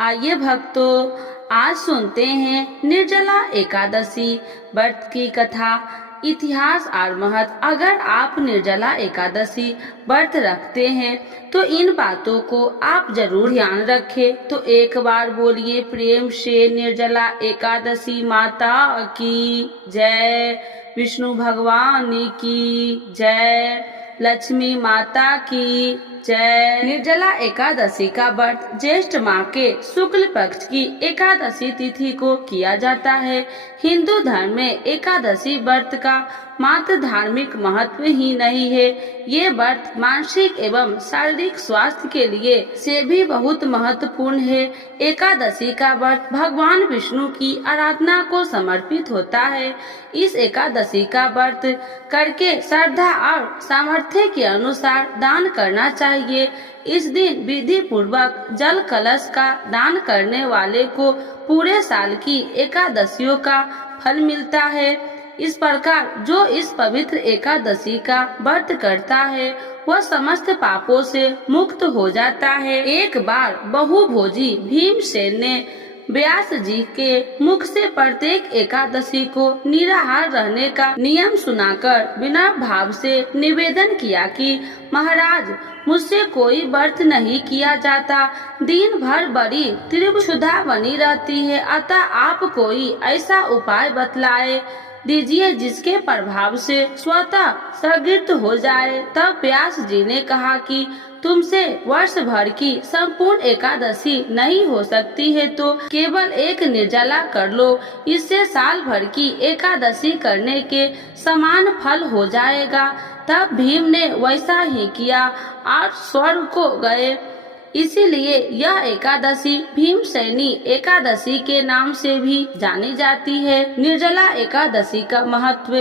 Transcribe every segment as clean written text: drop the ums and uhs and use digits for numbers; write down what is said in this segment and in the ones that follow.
आइए भक्तों, आज सुनते हैं निर्जला एकादशी व्रत की कथा, इतिहास और महत्व। अगर आप निर्जला एकादशी व्रत रखते हैं तो इन बातों को आप जरूर ध्यान रखें। तो एक बार बोलिए प्रेम से, निर्जला एकादशी माता की जय, विष्णु भगवान की जय, लक्ष्मी माता की जय। निर्जला एकादशी का व्रत ज्येष्ठ माह के शुक्ल पक्ष की एकादशी तिथि को किया जाता है। हिंदू धर्म में एकादशी व्रत का मात्र धार्मिक महत्व ही नहीं है, ये व्रत मानसिक एवं शारीरिक स्वास्थ्य के लिए से भी बहुत महत्वपूर्ण है। एकादशी का व्रत भगवान विष्णु की आराधना को समर्पित होता है। इस एकादशी का व्रत करके श्रद्धा और सामर्थ्य के अनुसार दान करना चाहिए। इस दिन विधि पूर्वक जल कलश का दान करने वाले को पूरे साल की एकादशियों का फल मिलता है। इस प्रकार जो इस पवित्र एकादशी का व्रत करता है वह समस्त पापों से मुक्त हो जाता है। एक बार बहुभोजी भीमसेन ने व्यास जी के मुख से प्रत्येक एकादशी को निराहार रहने का नियम सुनाकर विनम्र भाव से निवेदन किया कि महाराज, मुझसे कोई व्रत नहीं किया जाता, दिन भर बड़ी तीव्र क्षुधा बनी रहती है, अतः आप कोई ऐसा उपाय बतलाए दीजिए जिसके प्रभाव से स्वतः सगित हो जाए। तब व्यास जी ने कहा कि तुमसे वर्ष भर की संपूर्ण एकादशी नहीं हो सकती है तो केवल एक निर्जला कर लो, इससे साल भर की एकादशी करने के समान फल हो जाएगा। तब भीम ने वैसा ही किया और स्वर्ग को गए। इसीलिए यह एकादशी भीमसेनी एकादशी के नाम से भी जानी जाती है। निर्जला एकादशी का महत्व।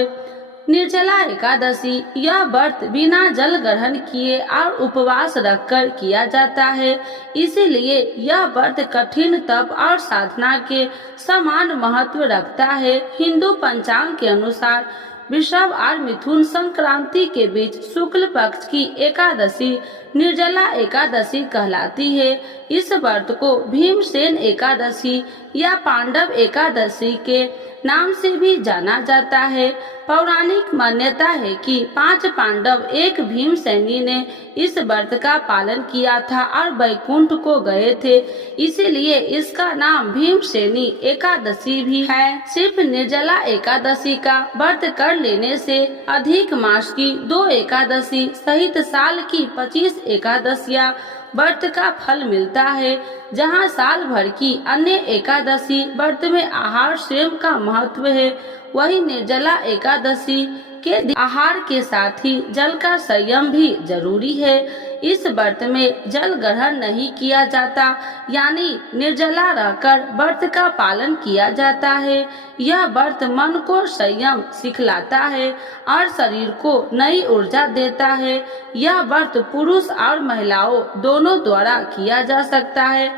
निर्जला एकादशी यह व्रत बिना जल ग्रहण किए और उपवास रखकर किया जाता है। इसीलिए यह व्रत कठिन तप और साधना के समान महत्व रखता है। हिंदू पंचांग के अनुसार वृषभ और मिथुन संक्रांति के बीच शुक्ल पक्ष की एकादशी निर्जला एकादशी कहलाती है। इस व्रत को भीमसेन एकादशी या पांडव एकादशी के नाम से भी जाना जाता है। पौराणिक मान्यता है कि 5 पांडव एक भीमसेनी ने इस व्रत का पालन किया था और वैकुंठ को गए थे, इसीलिए इसका नाम भीमसेनी एकादशी भी है। सिर्फ निर्जला एकादशी का व्रत कर लेने से अधिक मास की 2 एकादशी सहित साल की 25 एकादशियां व्रत का फल मिलता है। जहां साल भर की अन्य एकादशी व्रत में आहार स्वयं का महत्व है, वही निर्जला एकादशी के आहार के साथ ही जल का संयम भी जरूरी है। इस व्रत में जल ग्रहण नहीं किया जाता, यानी निर्जला रहकर व्रत का पालन किया जाता है। यह व्रत मन को संयम सिखलाता है और शरीर को नई ऊर्जा देता है। यह व्रत पुरुष और महिलाओं दोनों द्वारा किया जा सकता है।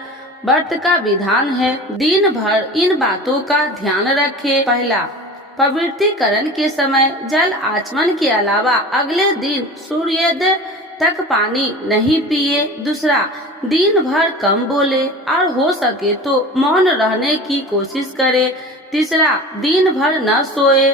व्रत का विधान है, दिन भर इन बातों का ध्यान रखें। पहला, पवित्रीकरण के समय जल आचमन के अलावा अगले दिन सूर्योदय तक पानी नहीं पिए। दूसरा, दिन भर कम बोले और हो सके तो मौन रहने की कोशिश करे। तीसरा, दिन भर न सोए।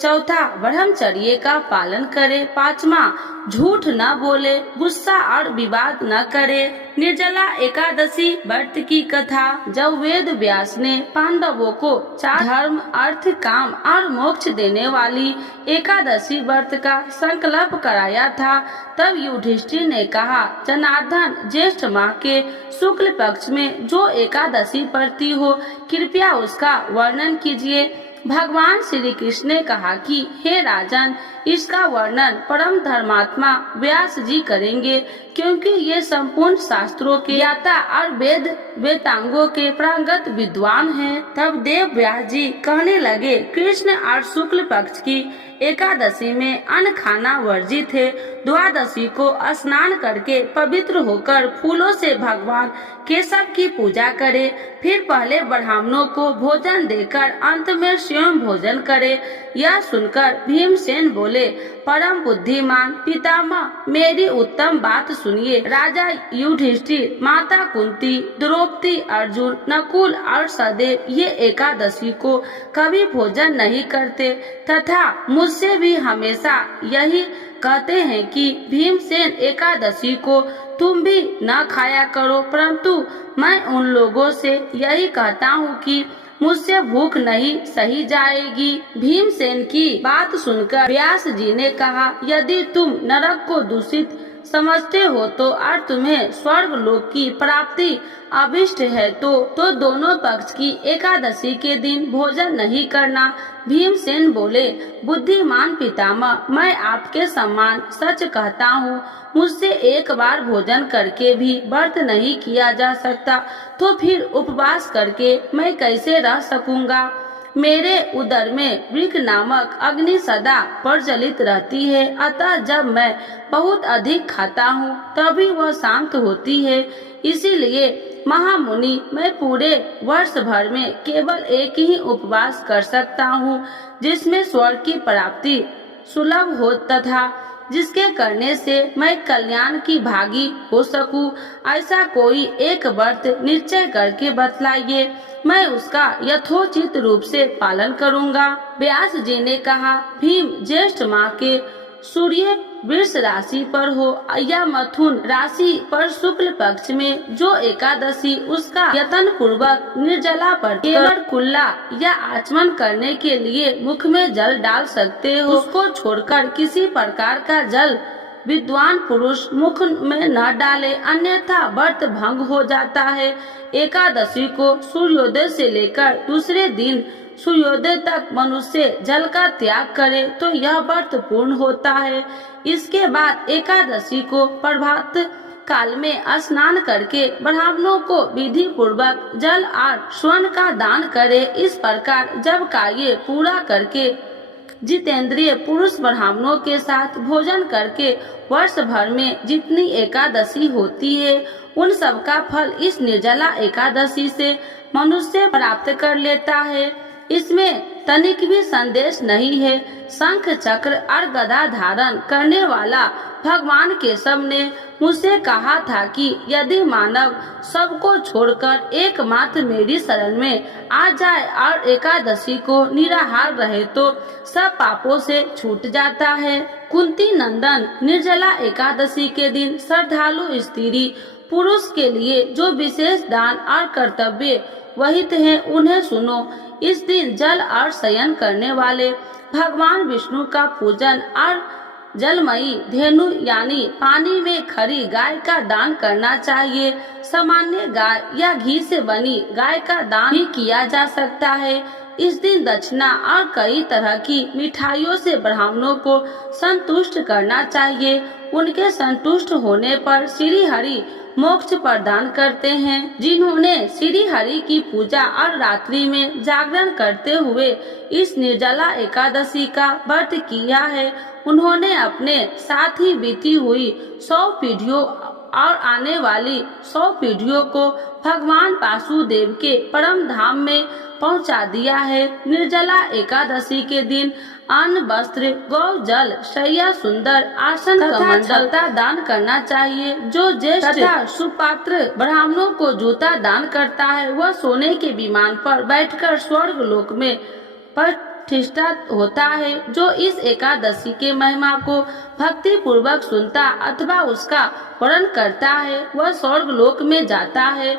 चौथा, ब्रह्मचर्य का पालन करे। पांचवा, झूठ न बोले, गुस्सा और विवाद न करे। निर्जला एकादशी व्रत की कथा। जब वेद व्यास ने पांडवों को 4 धर्म, अर्थ, काम और मोक्ष देने वाली एकादशी व्रत का संकल्प कराया था, तब युधिष्ठिर ने कहा, जनार्दन, ज्येष्ठ माह के शुक्ल पक्ष में जो एकादशी पड़ती हो, कृपया उसका वर्णन कीजिए। भगवान श्री कृष्ण ने कहा कि हे राजन, इसका वर्णन परम धर्मात्मा व्यास जी करेंगे, क्योंकि ये संपूर्ण शास्त्रों के ज्ञाता और वेद वेदांगों के प्रांगत विद्वान हैं। तब देव व्यास जी कहने लगे, कृष्ण और शुक्ल पक्ष की एकादशी में अन्न खाना वर्जित है। द्वादशी को स्नान करके पवित्र होकर फूलों से भगवान केशव की पूजा करे, फिर पहले ब्राह्मणों को भोजन देकर अंत में स्वयं भोजन करे। यह सुनकर भीमसेन बोले, बोले, परम बुद्धिमान पितामह, मेरी उत्तम बात सुनिए। राजा युधिष्ठिर, माता कुंती, द्रौपदी, अर्जुन, नकुल और सहदेव ये एकादशी को कभी भोजन नहीं करते तथा मुझसे भी हमेशा यही कहते हैं कि भीमसेन एकादशी को तुम भी न खाया करो, परंतु मैं उन लोगों से यही कहता हूँ कि मुझसे भूख नहीं सही जाएगी। भीमसेन की बात सुनकर व्यास जी ने कहा, यदि तुम नरक को दूषित समझते हो तो और तुम्हें स्वर्ग लोक की प्राप्ति अभिष्ट है तो दोनों पक्ष की एकादशी के दिन भोजन नहीं करना। भीमसेन बोले, बुद्धिमान पितामह, मैं आपके सम्मान सच कहता हूँ, मुझसे एक बार भोजन करके भी व्रत नहीं किया जा सकता, तो फिर उपवास करके मैं कैसे रह सकूंगा। मेरे उदर में वृक नामक अग्नि सदा प्रज्वलित रहती है, अतः जब मैं बहुत अधिक खाता हूँ तभी वह शांत होती है। इसीलिए महामुनि, मैं पूरे वर्ष भर में केवल एक ही उपवास कर सकता हूँ, जिसमें स्वर्ग की प्राप्ति सुलभ हो तथा जिसके करने से मैं कल्याण की भागी हो सकूं। ऐसा कोई एक व्रत निश्चय करके बतलाइए, मैं उसका यथोचित रूप से पालन करूंगा। व्यास जी ने कहा, भीम, ज्येष्ठ माह के सूर्य वृष राशि पर हो या मथुन राशि पर शुक्ल पक्ष में जो एकादशी उसका यत्न पूर्वक निर्जला पर केवल कुल्ला या आचमन करने के लिए मुख में जल डाल सकते हो, उसको छोड़कर किसी प्रकार का जल विद्वान पुरुष मुख में न डाले, अन्यथा व्रत भंग हो जाता है। एकादशी को सूर्योदय से लेकर दूसरे दिन सूर्योदय तक मनुष्य जल का त्याग करे तो यह व्रत पूर्ण होता है। इसके बाद एकादशी को प्रभात काल में स्नान करके ब्राह्मणों को विधि पूर्वक जल और स्वर्ण का दान करे। इस प्रकार जब कार्य पूरा करके जितेंद्रिय पुरुष ब्राह्मणों के साथ भोजन करके वर्ष भर में जितनी एकादशी होती है उन सब का फल इस निर्जला एकादशी से मनुष्य प्राप्त कर लेता है। इसमें तनिक भी संदेश नहीं है। शंख चक्र और गदा धारण करने वाला भगवान केशव ने मुझसे कहा था कि यदि मानव सबको छोड़कर एकमात्र मेरी शरण में आ जाए और एकादशी को निराहार रहे तो सब पापों से छूट जाता है। कुंती नंदन, निर्जला एकादशी के दिन श्रद्धालु स्त्री पुरुष के लिए जो विशेष दान और कर्तव्य वहित हैं उन्हें सुनो। इस दिन जल और शयन करने वाले भगवान विष्णु का पूजन और जलमयी धेनु यानी पानी में खरी गाय का दान करना चाहिए। सामान्य गाय या घी से बनी गाय का दान भी किया जा सकता है। इस दिन दक्षिणा और कई तरह की मिठाइयों से ब्राह्मणों को संतुष्ट करना चाहिए। उनके संतुष्ट होने पर श्री हरि मोक्ष प्रदान करते हैं। जिन्होंने श्री हरि की पूजा और रात्रि में जागरण करते हुए इस निर्जला एकादशी का व्रत किया है उन्होंने अपने साथ ही बीती हुई 100 पीढ़ियों और आने वाली 100 पीढ़ियों को भगवान वासुदेव के परम धाम में पहुंचा दिया है। निर्जला एकादशी के दिन अन्न, वस्त्र, गौ जल, शैया, सुंदर आसन तथा दान करना चाहिए। जो ज्येष्ठ तथा सुपात्र ब्राह्मणों को जूता दान करता है वह सोने के विमान पर बैठकर स्वर्ग लोक में प्रतिष्ठा होता है। जो इस एकादशी के महिमा को भक्ति पूर्वक सुनता अथवा उसका वर्णन करता है वह स्वर्ग लोक में जाता है।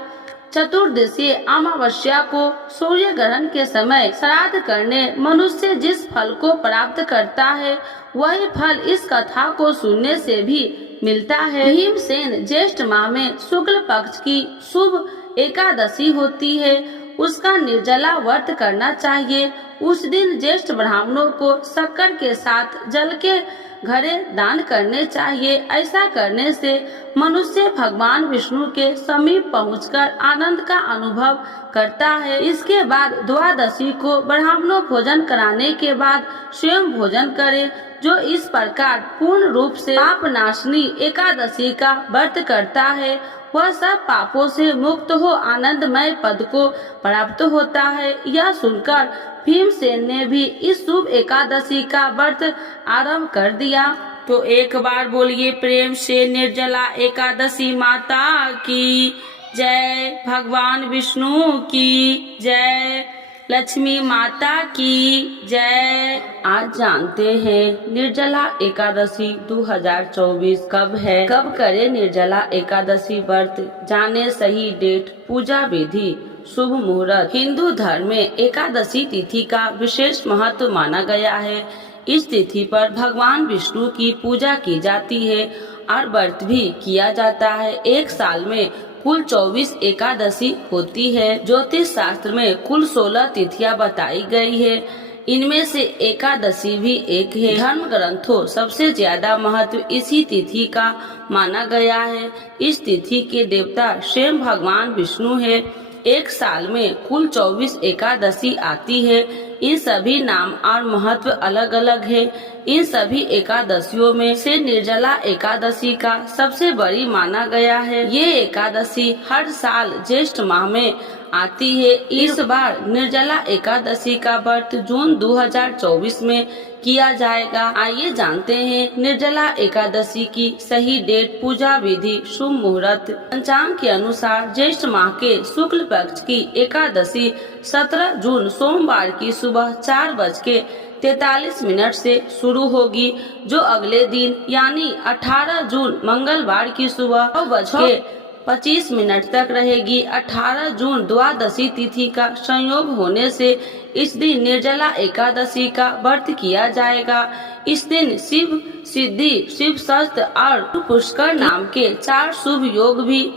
चतुर्दशी अमावस्या को सूर्य ग्रहण के समय श्राद्ध करने मनुष्य जिस फल को प्राप्त करता है वही फल इस कथा को सुनने से भी मिलता है। भीमसेन ज्येष्ठ माह में शुक्ल पक्ष की शुभ एकादशी होती है, उसका निर्जला व्रत करना चाहिए। उस दिन ज्येष्ठ ब्राह्मणों को शक्कर के साथ जल के घड़े दान करने चाहिए। ऐसा करने से मनुष्य भगवान विष्णु के समीप पहुंचकर आनंद का अनुभव करता है। इसके बाद द्वादशी को ब्राह्मणों भोजन कराने के बाद स्वयं भोजन करे। जो इस प्रकार पूर्ण रूप से पाप नाशनी एकादशी का व्रत करता है वह सब पापों से मुक्त हो आनंदमय पद को प्राप्त होता है। यह सुनकर भीमसेन ने भी इस शुभ एकादशी का व्रत आरंभ कर दिया। तो एक बार बोलिए प्रेम से निर्जला एकादशी माता की जय, भगवान विष्णु की जय, लक्ष्मी माता की जय। आज जानते हैं निर्जला एकादशी 2024 कब है, कब करे निर्जला एकादशी व्रत, जाने सही डेट, पूजा विधि, शुभ मुहूर्त। हिंदू धर्म में एकादशी तिथि का विशेष महत्व माना गया है। इस तिथि पर भगवान विष्णु की पूजा की जाती है और व्रत भी किया जाता है। एक साल में कुल 24 एकादशी होती है। ज्योतिष शास्त्र में कुल 16 तिथियां बताई गई है, इनमें से एकादशी भी एक है। धर्म ग्रंथों सबसे ज्यादा महत्व इसी तिथि का माना गया है। इस तिथि के देवता स्वयं भगवान विष्णु है। एक साल में कुल 24 एकादशी आती है। इन सभी नाम और महत्व अलग अलग है। इन सभी एकादशियों में से निर्जला एकादशी का सबसे बड़ी माना गया है। ये एकादशी हर साल ज्येष्ठ माह में आती है। इस बार निर्जला एकादशी का व्रत जून 2024 में किया जाएगा। आइए जानते हैं निर्जला एकादशी की सही डेट, पूजा विधि, शुभ मुहूर्त। पंचांग के अनुसार ज्येष्ठ माह के शुक्ल पक्ष की एकादशी 17 जून सोमवार की सुबह 4:43 से शुरू होगी, जो अगले दिन यानी 18 जून मंगलवार की सुबह 9:25 तक रहेगी। 18 जून द्वादशी तिथि का संयोग होने से इस दिन निर्जला एकादशी का व्रत किया जाएगा। इस दिन शिव सिद्धि, शिव शस्त्र और पुष्कर नाम के 4 शुभ योग भी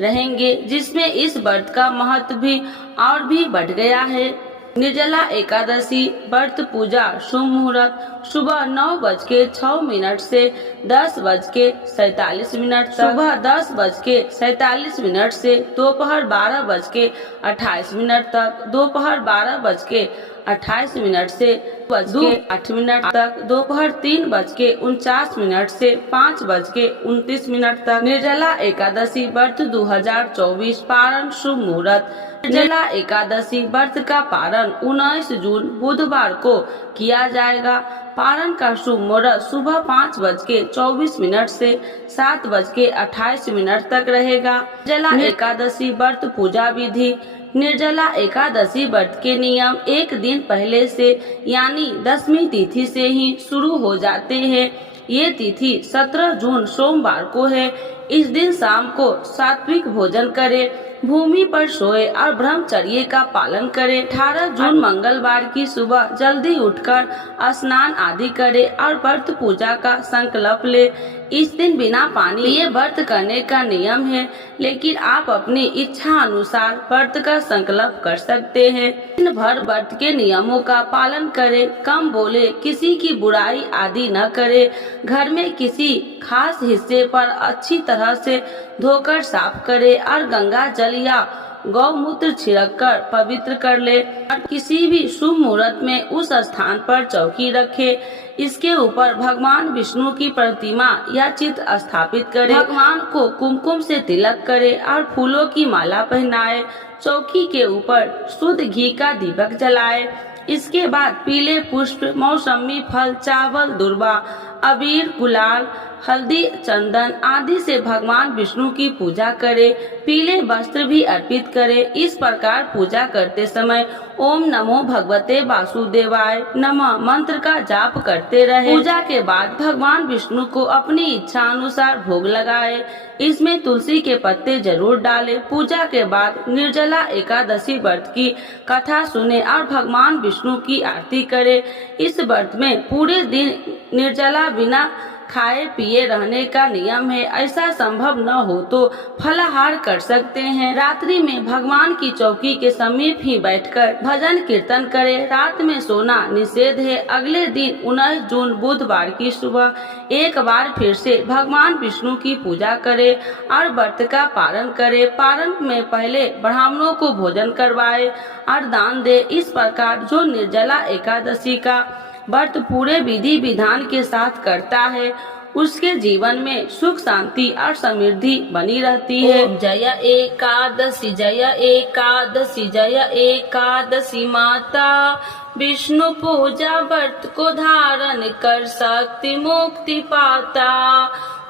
रहेंगे, जिसमें इस व्रत का महत्व भी और भी बढ़ गया है। निर्जला एकादशी व्रत पूजा शुभ मुहूर्त सुबह 9:06 से 10:47 तक, सुबह 10:47 से दोपहर 12:28 तक, दोपहर 12:28 से 2:08 तक, दोपहर 3:49 से 5:29 तक। निर्जला एकादशी व्रत 2024 पारण शुभ मुहूर्त। निर्जला एकादशी व्रत का पारण 19 जून बुधवार को किया जाएगा। पारण का शुभ मुहूर्त सुबह 5:24 से 7:28 तक रहेगा। निर्जला एकादशी व्रत पूजा विधि। निर्जला एकादशी व्रत के नियम एक दिन पहले से यानी 10वीं तिथि से ही शुरू हो जाते हैं। ये तिथि 17 जून सोमवार को है। इस दिन शाम को सात्विक भोजन करें, भूमि पर सोए और ब्रह्मचर्य का पालन करें। 18 जून मंगलवार की सुबह जल्दी उठकर स्नान आदि करें और व्रत पूजा का संकल्प ले। इस दिन बिना पानी पिए व्रत करने का नियम है, लेकिन आप अपनी इच्छा अनुसार व्रत का संकल्प कर सकते हैं। दिन भर व्रत के नियमों का पालन करें, कम बोले, किसी की बुराई आदि न करें, घर में किसी खास हिस्से पर अच्छी तरह से धोकर साफ करें और गंगा जल या गौमूत्र छिड़क कर पवित्र कर ले और किसी भी शुभ मुहूर्त में उस स्थान पर चौकी रखे। इसके ऊपर भगवान विष्णु की प्रतिमा या चित्र स्थापित करें। भगवान को कुमकुम से तिलक करें और फूलों की माला पहनाए। चौकी के ऊपर शुद्ध घी का दीपक जलाए। इसके बाद पीले पुष्प, मौसमी फल, चावल, दुर्वा, अबीर, गुलाल, हल्दी, चंदन आदि से भगवान विष्णु की पूजा करें। पीले वस्त्र भी अर्पित करें। इस प्रकार पूजा करते समय ओम नमो भगवते वासुदेवाय नमः मंत्र का जाप करते रहे। पूजा के बाद भगवान विष्णु को अपनी इच्छा अनुसार भोग लगाए। इसमें तुलसी के पत्ते जरूर डालें। पूजा के बाद निर्जला एकादशी व्रत की कथा सुने और भगवान विष्णु की आरती करें। इस व्रत में पूरे दिन निर्जला बिना खाए पिए रहने का नियम है। ऐसा संभव न हो तो फलाहार कर सकते हैं। रात्रि में भगवान की चौकी के समीप ही बैठकर भजन कीर्तन करें। रात में सोना निषेध है। अगले दिन 19 जून बुधवार की सुबह एक बार फिर से भगवान विष्णु की पूजा करें और व्रत का पारण करें। पारण में पहले ब्राह्मणों को भोजन करवाए और दान दे। इस प्रकार जो निर्जला एकादशी का व्रत पूरे विधि विधान के साथ करता है, उसके जीवन में सुख शांति और समृद्धि बनी रहती है। ओम जय एकादशी जय एकादशी जय एकादशी माता, विष्णु पूजा व्रत को धारण कर शक्ति मुक्ति पाता।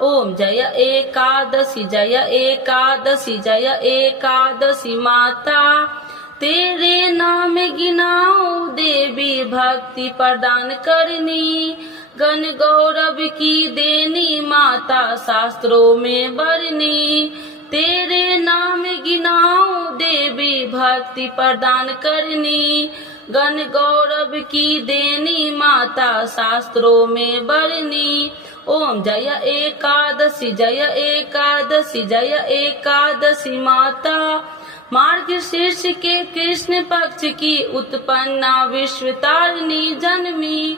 ओम जय एकादशी जय एकादशी जय एकादशी माता, तेरे नाम गिनाओ देवी भक्ति प्रदान करनी, गण गौरव की देनी माता शास्त्रों में बरनी। तेरे नाम गिनाओ देवी भक्ति प्रदान करनी, गण गौरव की देनी माता शास्त्रों में बरनी। ओम जय एकादशी जय एकादशी जय एकादशी माता, मार्गशीर्ष के कृष्ण पक्ष की उत्पन्ना विश्व तारिणी जन्मी,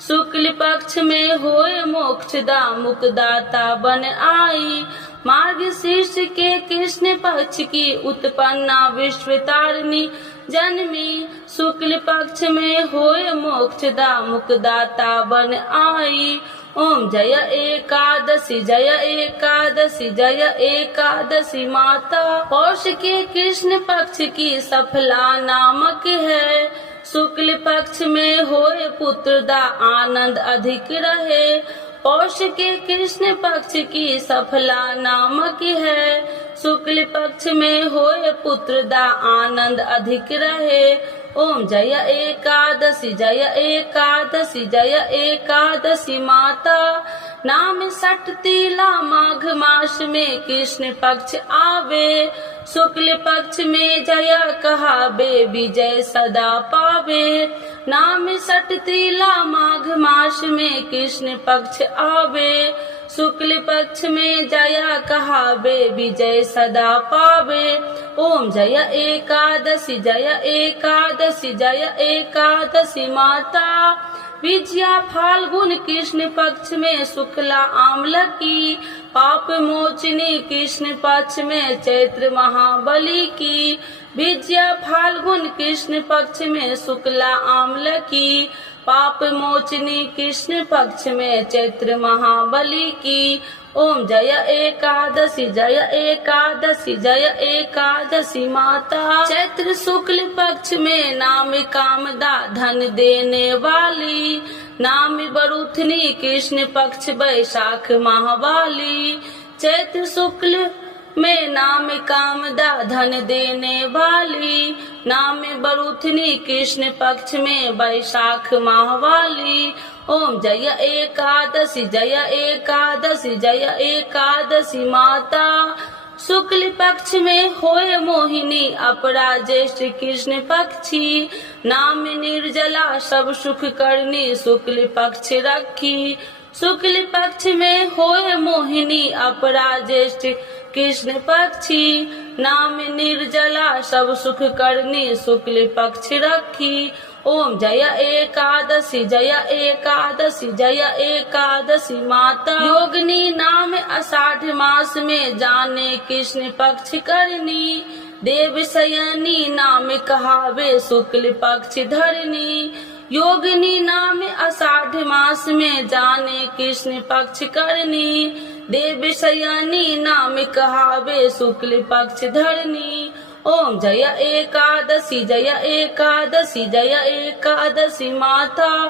शुक्ल पक्ष में होए मोक्षदा मुक्तिदाता बन आई। मार्गशीर्ष के कृष्ण पक्ष की उत्पन्ना विश्व तारिणी जन्मी, शुक्ल पक्ष में होए मोक्षदा मुक्तिदाता बन आई। ओम जय एकादशी जय एकादशी जय एकादशी माता, पौष के कृष्ण पक्ष की सफला नामक है, शुक्ल पक्ष में होए पुत्रदा आनंद अधिक रहे। पौष के कृष्ण पक्ष की सफला नामक है, शुक्ल पक्ष में होए पुत्रदा आनंद अधिक रहे। ओम जय एकादशी जय एकादशी जय एकादशी माता, नाम सठ तीला माघ मास में कृष्ण पक्ष आवे, शुक्ल पक्ष में जय कहावे विजय सदा पावे। नाम सठ तीला माघ मास में कृष्ण पक्ष आवे, शुक्ल पक्ष में जय कहावे विजय सदा पावे। ओम जय एकादशी जय एकादशी जय एकादशी माता, विजया फाल्गुन कृष्ण पक्ष में शुक्ला आम्ल की, पाप मोचनी कृष्ण पक्ष में चैत्र महाबली की। विजया फाल्गुन कृष्ण पक्ष में शुक्ला आम्ल की, पाप मोचनी कृष्ण पक्ष में चैत्र महाबली की। ओम जय एकादशी जय एकादशी जय एकादशी माता, चैत्र शुक्ल पक्ष में नाम कामदा धन देने वाली, नाम बरूथनी कृष्ण पक्ष बैशाख माहवाली। चैत्र शुक्ल में नाम कामदा धन देने वाली, नाम बरूथनी कृष्ण पक्ष में बैशाख माहवाली। ओम जय एकादशी जय एकादशी जय एकादशी माता, शुक्ल पक्ष में होए मोहिनी अपरा ज्येष्ठ कृष्ण पक्षी, नाम निर्जला सब सुख करनी शुक्ल पक्ष रखी। शुक्ल पक्ष में होए मोहिनी अपरा ज्येष्ठ कृष्ण पक्षी, नाम निर्जला सब सुख करनी शुक्ल पक्ष रखी। ओम जय एकादशी जय एकादशी जय एकादशी माता, योगिनी नाम आषाढ़ मास में जाने कृष्ण पक्ष करनी, देव शयनी नाम कहावे शुक्ल पक्ष धरनी। योगिनी नाम आषाढ़ मास में जाने कृष्ण पक्ष करनी, देव शयनी नाम कहावे शुक्ल पक्ष धरनी। ओम जय एकादशी जय एकादशी जय एकादशी माता,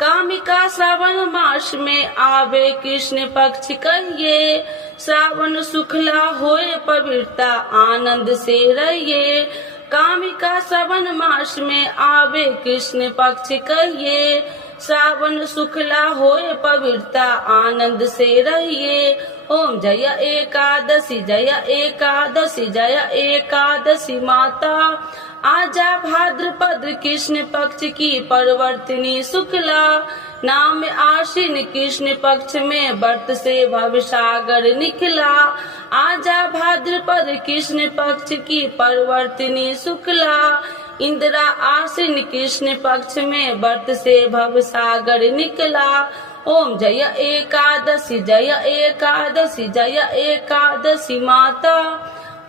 कामिका श्रावण मास में आवे कृष्ण पक्ष कहिए, श्रावण शुक्ला होए पवित्रता आनंद से रहिए। कामिका श्रावण मास में आवे कृष्ण पक्ष कहिए, श्रावण शुक्ला होए पवित्रता आनंद से रहिए। ओम जय एकादशी जय एकादशी जय एकादशी माता, आजा भाद्रपद कृष्ण पक्ष की परिवर्तनी शुक्ला, नाम आश्विन कृष्ण पक्ष में व्रत से भवसागर निकला। आजा भाद्रपद कृष्ण पक्ष की परिवर्तनी शुक्ला, इंदिरा आश्विन कृष्ण पक्ष में व्रत से भवसागर निकला। ओम जय एकादशी जय एकादशी जय एकादशी माता,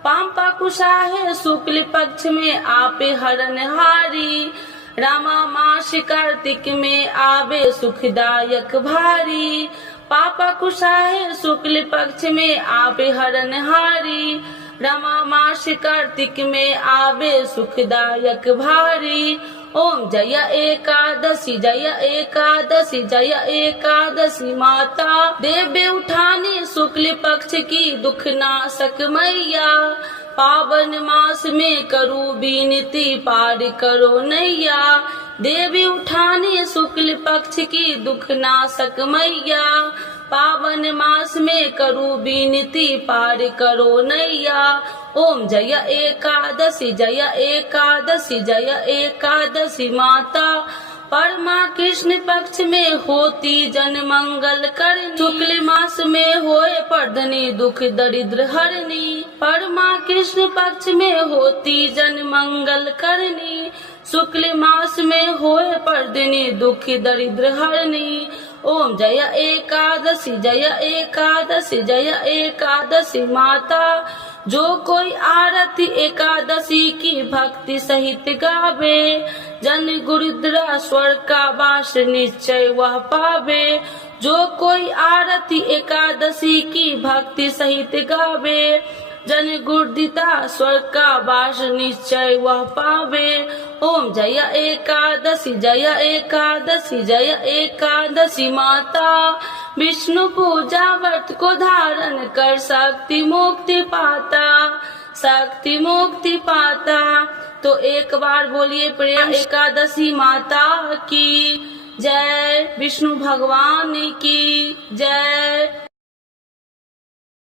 पांपा कुशाहे शुक्ल पक्ष में आपे हरणहारी, रामा मास कार्तिक में आवे सुखदायक भारी। पापा कुशाहे शुक्ल पक्ष में आवे हरणहारी, रमा मास कार्तिक में आवे सुखदायक भारी। ओम जय एकादशी जय एकादशी जय एकादशी माता, देवे उठाने शुक्ल पक्ष की दुख नाशक मैया, पावन मास में करूँ विनती पार करो नैया, देवी उठाने शुक्ल पक्ष की दुख नाशक मैया, पावन मास में करूँ विनती पार करो नैया। ओम जय एकादशी जय एकादशी जय एकादशी माता, परमा कृष्ण पक्ष में होती जन मंगल करनी, शुक्ल मास में होए पर्धनी दुख दरिद्र हरनी, परमा कृष्ण पक्ष में होती जन मंगल करनी, शुक्ल मास में होए पर्धनी दुख दरिद्र हरनी। ओम जय एकादशी जय एकादशी जय एकादशी माता, जो कोई आरती एकादशी की भक्ति सहित गावे, जन गुरुद्रा स्वर्ग का वास निश्चय वह पावे, जो कोई आरती एकादशी की भक्ति सहित गावे, जन गुरुदिता स्वर्ग का वास निश्चय वह पावे। ओम जय एकादशी जय एकादशी जय एकादशी माता, विष्णु पूजा व्रत को धारण कर शक्ति मुक्ति पाता, शक्ति मुक्ति पाता। तो एक बार बोलिए प्रेम एकादशी माता की जय, विष्णु भगवान की जय।